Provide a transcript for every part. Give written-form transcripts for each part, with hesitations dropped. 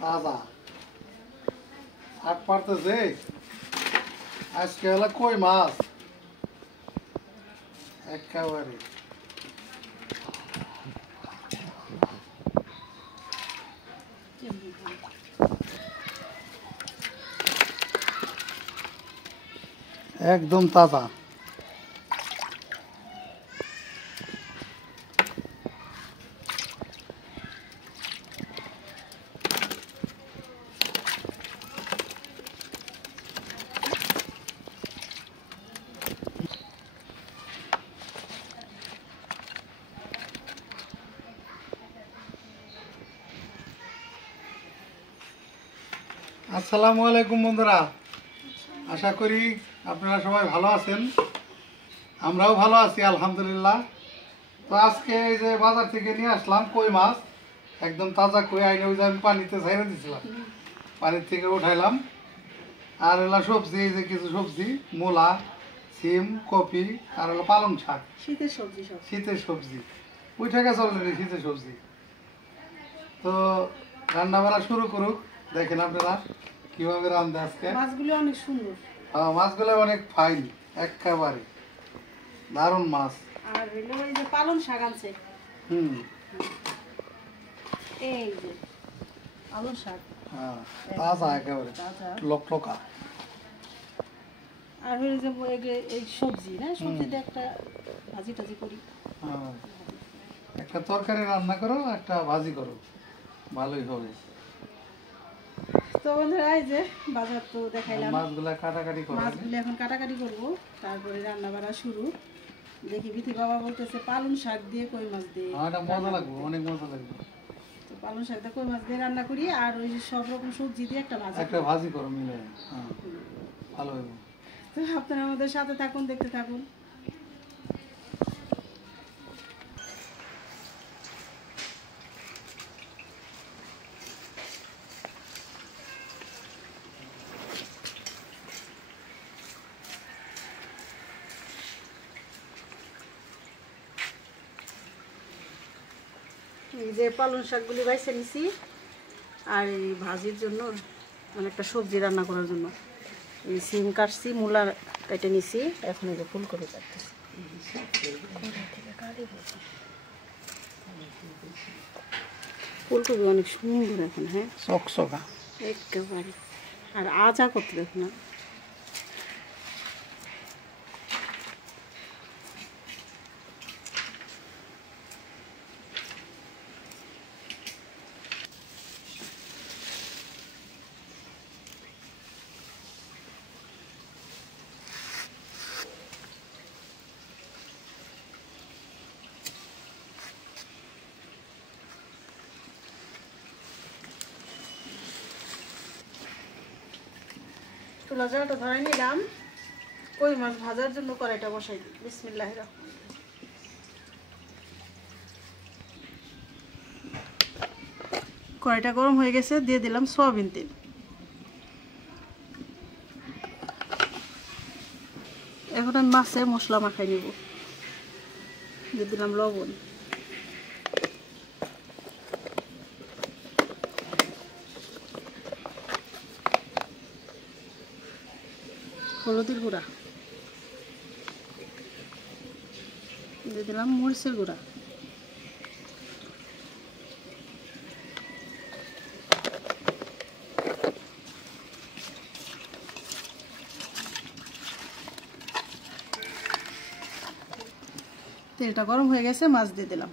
তাজা হাট পারতেছে আজকে হলো কই মাছ একেবারে একদম তাজা। আসসালামু আলাইকুম বন্ধুরা, আশা করি আপনারা সবাই ভালো আছেন। আমরাও ভালো আছি আলহামদুলিল্লাহ। তো আজকে এই যে বাজার থেকে নিয়ে আসলাম কই মাছ, একদম তাজা কই আইনে ওই যে আমি পানিতে ছেড়ে দিয়েছিলাম, পানির থেকে উঠাইলাম। আর হলো সবজি, এই যে কিছু সবজি, মূলা, সিম, কপি আর হলো পালং শাক, শীতের সবজি উঠে গেছে অলরেডি শীতের সবজি। তো রান্না বান্না শুরু করুক, দেখেন আপনারা কিভাবে রান্ধে আজকে। মাছগুলো অনেক সুন্দর, হ্যাঁ মাছগুলো অনেক ফাইন, একেবারে দারুণ মাছ। আর হলো এই যে পালং শাক আনছে, এই যে পালং শাক, হ্যাঁ তাজা একেবারে লকলকা। আর হলো যে এই সবজি না, সবজি দিয়ে একটা ভাজি টাজি করি। হ্যাঁ একটা তরকারি রান্না করো, একটা ভাজি করো, ভালোই হবে। তো বন্ধুরা এই যে বাজার তো দেখাইলাম, মাছগুলা কাটাকাটি করো, মাছগুলো এখন কাটাকাটি করবো, তারপরে রান্না বাড়া শুরু। দেখি বিথি বাবা বলতেছে পালং শাক দিয়ে কই মাছ দিয়ে, এটা মজা লাগবে, অনেক মজা লাগবে। তো পালং শাক দিয়ে কই মাছ দিয়ে রান্না করি, আর ওই সব রকম সবজি দিয়ে একটা ভাজি করো মিলে, হ্যাঁ ভালো হবে। তো আপনারা আমাদের সাথে থাকুন, দেখতে থাকুন। এই যে পালং শাকগুলি বাইছে নিছি, আর এই ভাজির জন্য মানে একটা সবজি রান্না করার জন্য এই সিম কাটছি, মূলা কেটে নিছি, এখন এই যে ফুলকপি কাটতেছি। ফুলকপি অনেক সুন্দর এখন, হ্যাঁ চকচকা একেবারে, আর আজা করতে দেখো না। চুলা জালটা ধরে নিলাম, কই মাছ ভাজার জন্য কড়াইটা বসাই দিই। বিসমিল্লাহির রহমানির রহিম। কড়াইটা গরম হয়ে গেছে, দিয়ে দিলাম সয়াবিন তেল। এখন আমি মাছে মশলা মাখাই নিব, দিয়ে দিলাম লবণ, হলুদের গুঁড়া, দিয়ে দিলাম মরিচের গুঁড়া, তেলটা গরম হয়ে গেছে, মাছ দিয়ে দিলাম।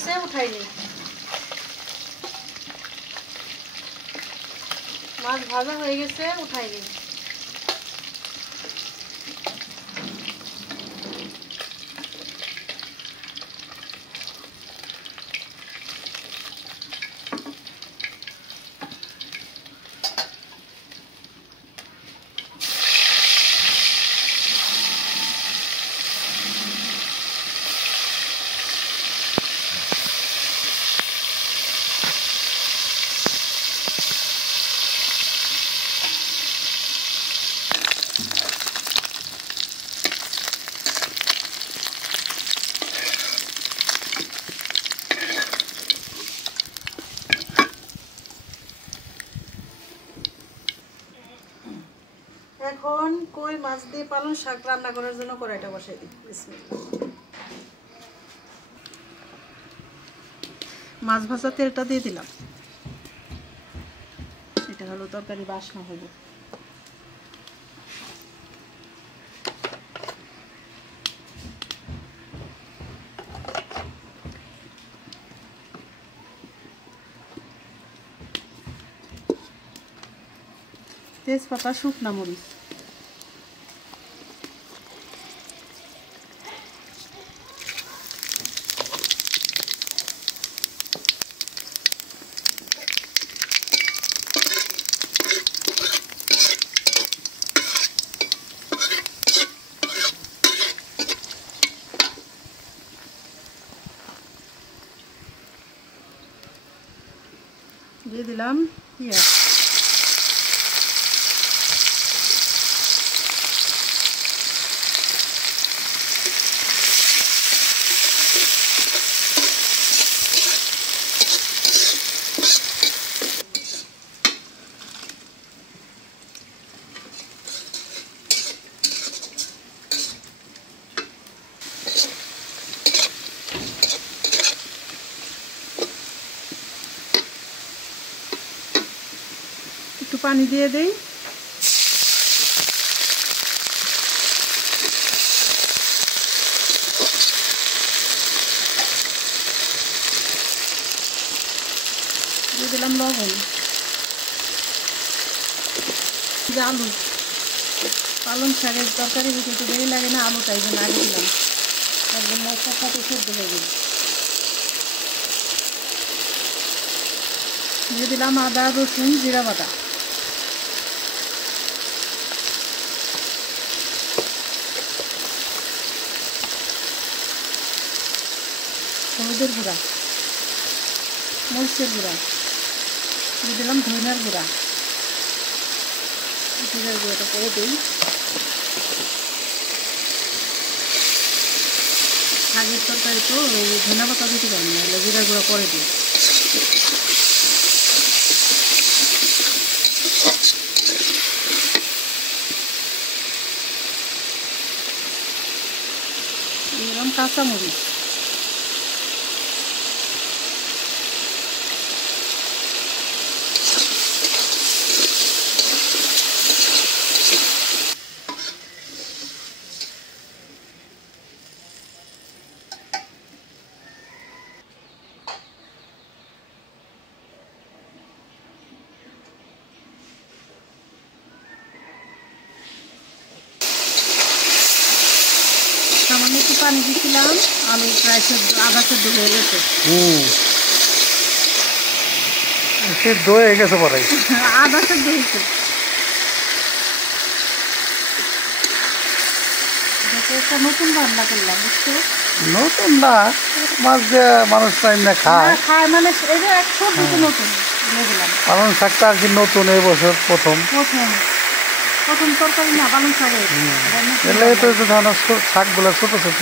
গেছে, উঠাই নিই। মাছ ভাজা হয়ে গেছে, উঠাই নিই। এখন কই মাছ দিয়ে পালং শাক রান্না করার জন্য কড়াইটা বসাই দিই। মাছ ভাজা তেলটা দিয়ে দিলাম। এটা হলো তরকারি বাসনা হবে। তেজপাতা, শুকনা মরিচ, দিয়ে দিলাম পেঁয়াজ। একটু পানি দিয়ে দেই। দিয়ে দিলাম লবণ। আলু, পালং শাকের তরকারি দিতে একটু দেরি লাগে না, আলুটা এই জন্য আগে দিলাম, একদম মশলার সাথে সেদ্ধ হয়ে গেল। দিয়ে দিলাম আদা, রসুন, জিরা বাটা। হলুদের গুঁড়া, মরিচের গুঁড়া, দিয়ে দিলাম ধনিয়ার গুঁড়া। জিরার গুঁড়াটা করে দিই। শাকের তরকারি তো ধনিয়া পাতা দিতে পারি না, জিরার গুঁড়া করে দিই। দিলাম কাঁচামরিচ। সামান্য একটু পানি দিয়েছিলাম, আলু প্রায় আধা সেদ্ধ হয়ে গেছে। সেদ্ধ হয়ে গেছে পরে, আধা সেদ্ধ হয়েছে। একটা নতুন রান্না করলাম, বুঝছো? নতুন না, মাছ দিয়ে মানুষ টাইম না খায়, খায় মানে এটা একশো নতুন দিয়ে দিলাম। পালং শাকটা আর কি নতুন, এই বছর প্রথম প্রথম তরকারি না পালং শাকের। এলে তো ধরনের শাকগুলো ছোট ছোট,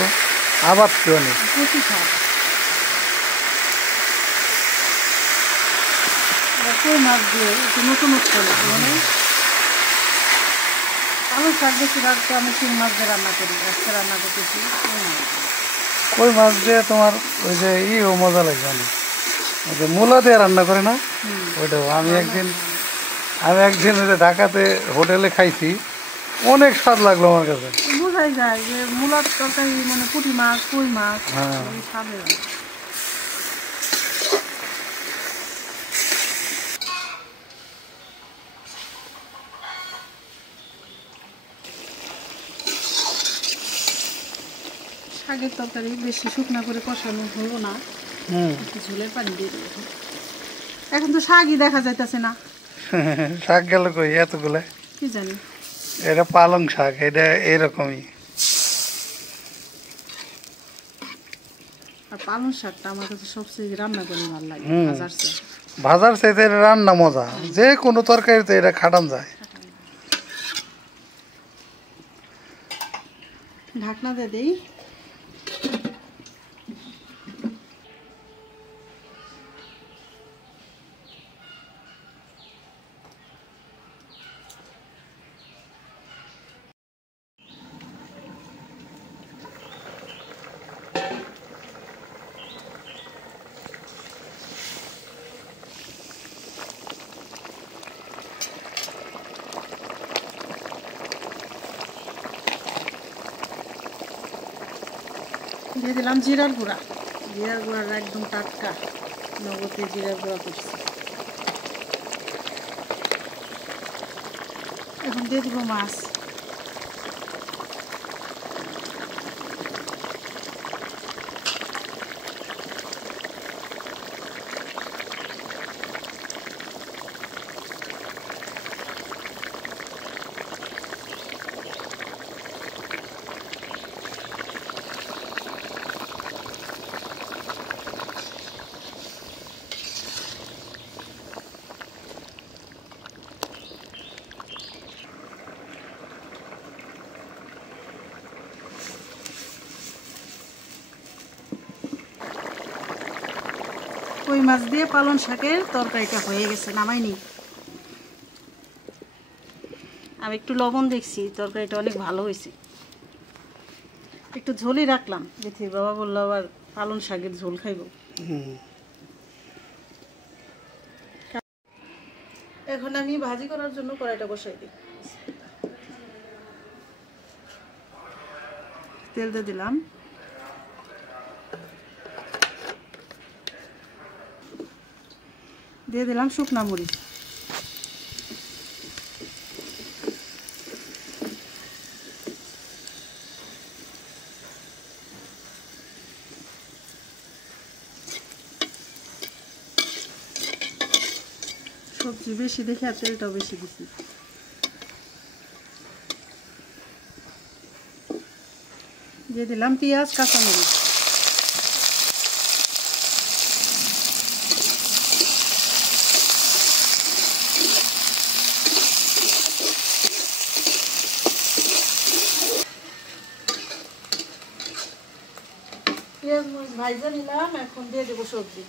আবার কেউ নেই। কচি শাক, কই মাছ দিয়ে একটু নতুনত্ব মানে পালং শাক বেশিরভাগ তো আমি শিং মাছ দিয়ে রান্না করি, আজকে রান্না করতেছি কই মাছ দিয়ে তোমার ওই যে মজা লাগে অনেক, ওই যে মূলা দিয়ে রান্না করে না, ওইটাও আমি একদিন ওই যে ঢাকাতে হোটেলে খাইছি, অনেক স্বাদ লাগলো আমার কাছে। বোঝাই যায় যে মূলার তরকারি মানে পুঁটি মাছ, কই মাছ, স্বাদে শাকের তরকারি বেশি শুকনা করে কষানো হলো না, একটু ঝোলের পানি দিয়ে দেবো। এখন তো শাকই দেখা যাইতেছে না, শাক গেল কই এতগুলো? কি জানি। এটা পালং শাক, এটা এরকমই। আর পালং শাকটা আমার কাছে সবচেয়ে রান্না করে ভালো লাগে, ভাজার চেয়ে। ভাজার চাইতে এটা রান্না মজা, যে কোনো তরকারিতে এটা খাটান যায়। ঢাকনা দিয়ে দিই। দিয়ে দিলাম জিরার গুঁড়া। জিরার গুঁড়াটা একদম টাটকা, নগদে জিরার গুঁড়া করছি। এখন দিয়ে দিব মাছ। কই মাছ দিয়ে পালং শাকের তরকারিটা হয়ে গেছে, নামাইনি। আমি একটু লবণ দেখছি, তরকারিটা অনেক ভালো হয়েছে। একটু ঝোলই রাখলাম, দেখি বাবা বললো আবার পালং শাকের ঝোল খাইব। এখন আমি ভাজি করার জন্য কড়াইটা বসাই দিই। তেল দিয়ে দিলাম। দিয়ে দিলাম শুকনা মরিচ। সবজি বেশি দেখে আর তেলটাও বেশি দিচ্ছি। দিয়ে দিলাম পেঁয়াজ, কাঁচামরিচ। পেঁয়াজ মরিচ ভাজা নিলাম, এখন দিয়ে দেবো সবজি।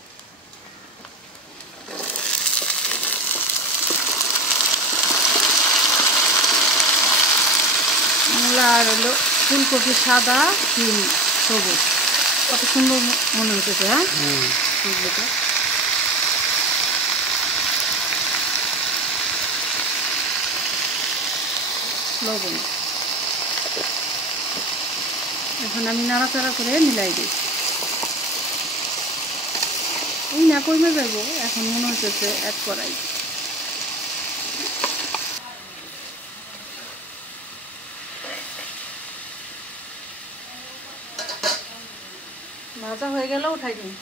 মূলা আর হলো ফুলকপি সাদা, সিম সবুজ, কত সুন্দর মনে হচ্ছে। হ্যাঁ, সবজিটা লবণ। এখন আমি নাড়াচাড়া করে মিলাই দিই। এই না কমে যাব, এখন মনে হচ্ছে অ্যাড করাই। ভাজা হয়ে গেল, উঠাই দিই।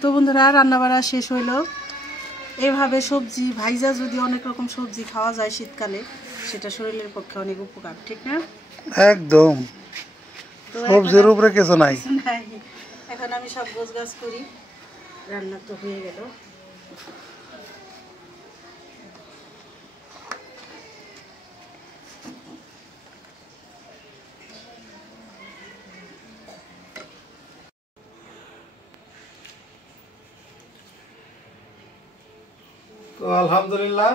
তো বন্ধুরা, রান্নাবাড়া শেষ হইল। এভাবে সবজি ভাইজা যদি অনেক রকম সবজি খাওয়া যায় শীতকালে, সেটা শরীরের পক্ষে অনেক উপকার, ঠিক না? একদম, সবজির উপরে কিছু নাই। এখন আমি সব গোছগাছ করি, রান্না তো হয়ে গেল। তো আলহামদুলিল্লাহ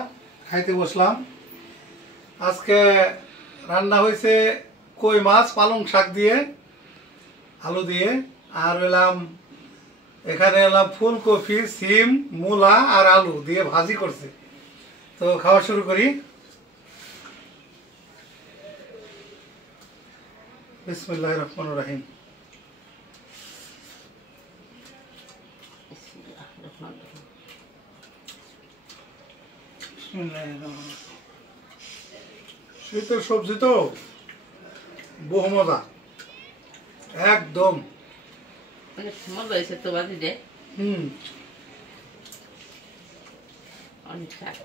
খাইতে বসলাম। আজকে রান্না হয়েছে কই মাছ পালং শাক দিয়ে, আলু দিয়ে, আর এখানে ফুলকপি, সিম, মূলা আর আলু দিয়ে ভাজি করছে। তো খাওয়া শুরু করি। বিসমিল্লাহির রহমানির রহিম। শীতের সবজি তো বহু মজা, একদম। অনেক মজা হয়েছে তো বাজি দে, হুম, অনেক স্বাদ।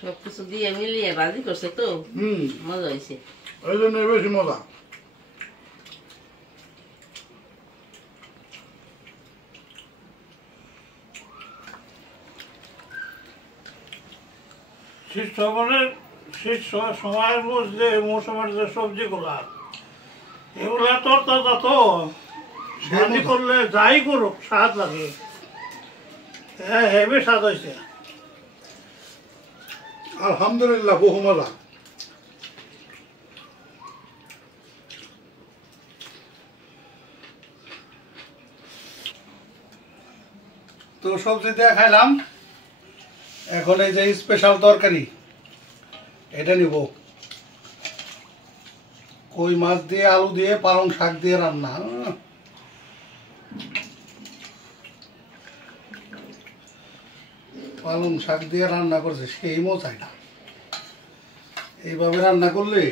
সবকিছু দিয়ে মিলিয়ে বাজি করছে তো হুম, মজা হয়েছে। ওই জন্য বেশি মজা। শীত সময়ের মধ্যে মৌসুমের যে সবজিগুলা এগুলা তরতাজা তো ভাজি করলে যাই করুক স্বাদ লাগে। হ্যাঁ, হেভি স্বাদ হয়েছে। আলহামদুলিল্লাহ, বহু মজা। তো সবজি দিয়ে খাইলাম, এখন এই যে স্পেশাল তরকারি এটা নিব। কই মাছ দিয়ে, আলু দিয়ে, পালং শাক দিয়ে রান্না। পালং শাক দিয়ে রান্না করছে, সেই মজাই না। এইভাবে রান্না করলে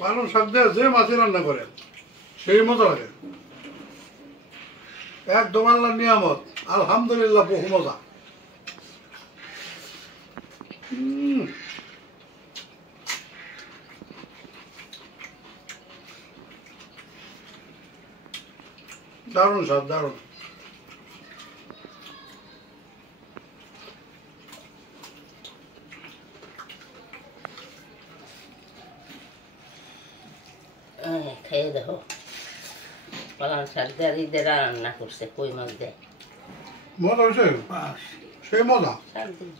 পালং শাক দিয়ে যে মাছই রান্না করে সেই মজা লাগে, একদম আল্লাহর নিয়ামত। আলহামদুলিল্লাহ, বহু মজা। দারুণ স্বাদ, দারুণ। খেয়ে দেখো, পালং শাক দিয়ে ঈদের রান্না করছে কই মাছ দিয়ে। মজা হয়েছে, সেই মজা। শাক দিয়ে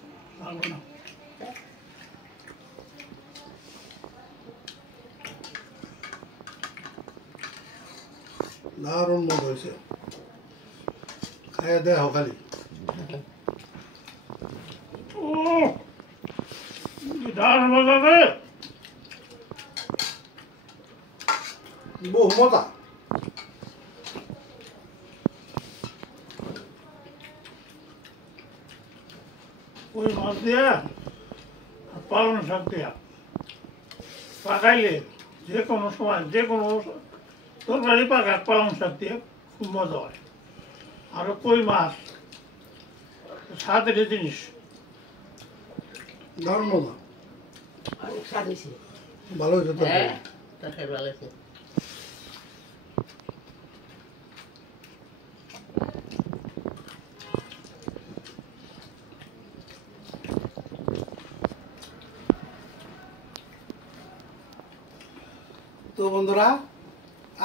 দারুণ মজা হয়েছে, খাইয়া দেখো খালি। ও দারুণ মজা রে। বহু মজা। ওই মাছ দিয়া আর পালং শাক দিয়া পাকাইলে যে কোনো সময় যে কোনো তরকারি পাকায় পালং শাক দিয়ে খুব মজা হয়। আরো কই মাছ স্বাদের জিনিস। দারুণ মজা, অনেক স্বাদ হয়েছে। ভালো হয়েছে তো। হ্যাঁ, তরকারি ভালো হয়েছে। তো বন্ধুরা,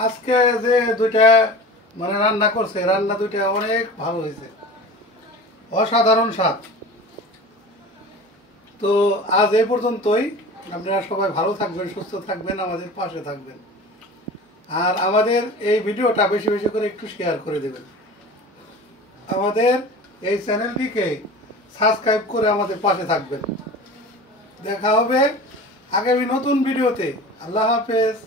আজকে যে দুইটা মানে রান্না করছে, রান্না দুইটা অনেক ভালো হয়েছে, অসাধারণ স্বাদ। তো আজ এই পর্যন্তই। আপনারা সবাই ভালো থাকবেন, সুস্থ থাকবেন, আমাদের পাশে থাকবেন, আর আমাদের এই ভিডিওটা বেশি বেশি করে একটু শেয়ার করে দেবেন। আমাদের এই চ্যানেলটিকে সাবস্ক্রাইব করে আমাদের পাশে থাকবেন। দেখা হবে আগামী নতুন ভিডিওতে। আল্লাহ হাফেজ।